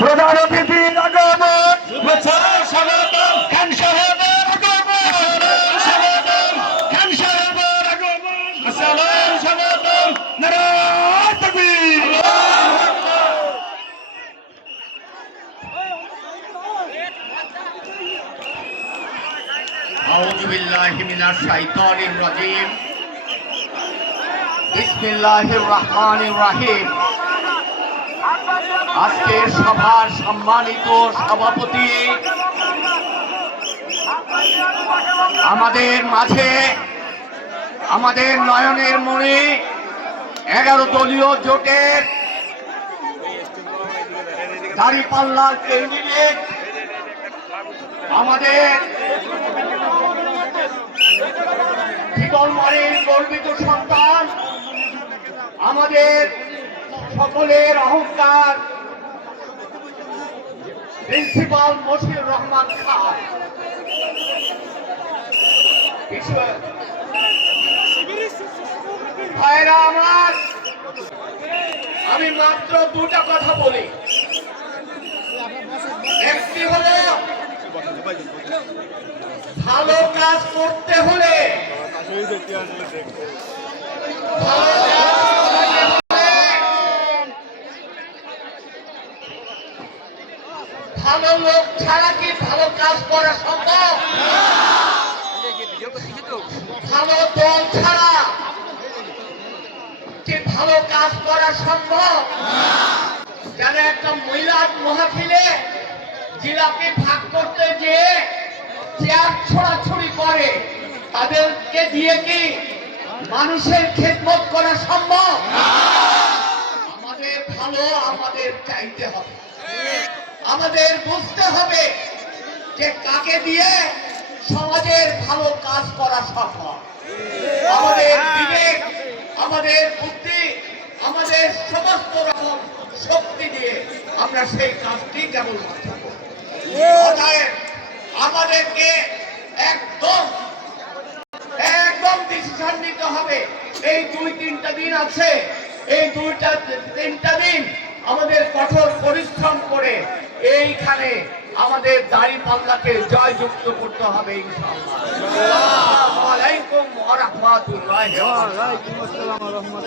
প্রধান অতিথির আগমন, স্বাগতম খান সাহেবের আগমন, স্বাগতম খান সাহেবের আগমন, আসসালাম স্বাগতম নারায়ে তাকবীর। আউযু বিল্লাহি মিনাশ শাইতানির রাজীম। বিসমিল্লাহির রহমানির রহিম। আজকের সভার সম্মানিত সভাপতি, আমাদের মাঝে আমাদের নয়নের মণি 11 দলীয় জোটের দাঁড়িপাল্লা ক্যান্ডিডেট, আমাদের জীবনমানের গর্বিত সন্তান, আমাদের সকলের অহংকার প্রিন্সিপাল মশিউর রহমান খান। ভাইরা আমার, আমি মাত্র দুটা কথা বলি। একটি হলো, ভালো কাজ করতে হলে ভালো লোক ছাড়া কি ভালো কাজ করা সম্ভব? ভালো দল ছাড়া কি ভালো কাজ করা সম্ভব? যেন একটা মিলাদ মাহফিলে জিলাপি ভাগ করতে গিয়ে চেয়ার ছোড়াছুড়ি করে, তাদেরকে দিয়ে কি মানুষের খেদমত করা সম্ভব? আমাদের ভালো আমাদের চাইতে হবে, আমাদের বুঝতে হবে যে কাকে দিয়ে সমাজের ভালো কাজ করা সম্ভব। আমাদের বিবেক, আমাদের বুদ্ধি, আমাদের সমস্ত রকম শক্তি দিয়ে আমরা সেই কাজটি কেবলমাত্র করব। আমাদেরকে একদম ডিসিশন নিতে হবে। এই 2-3টা দিন আছে, এই 2-3টা দিন আমাদের কঠোর পরিশ্রম করে এইখানে আমাদের দাঁড়িপাল্লাকে জয়যুক্ত করতে হবে ইনশাআল্লাহ। আসসালামু আলাইকুম ওয়া রাহমাতুল্লাহি ওয়া বারাকাতুহু।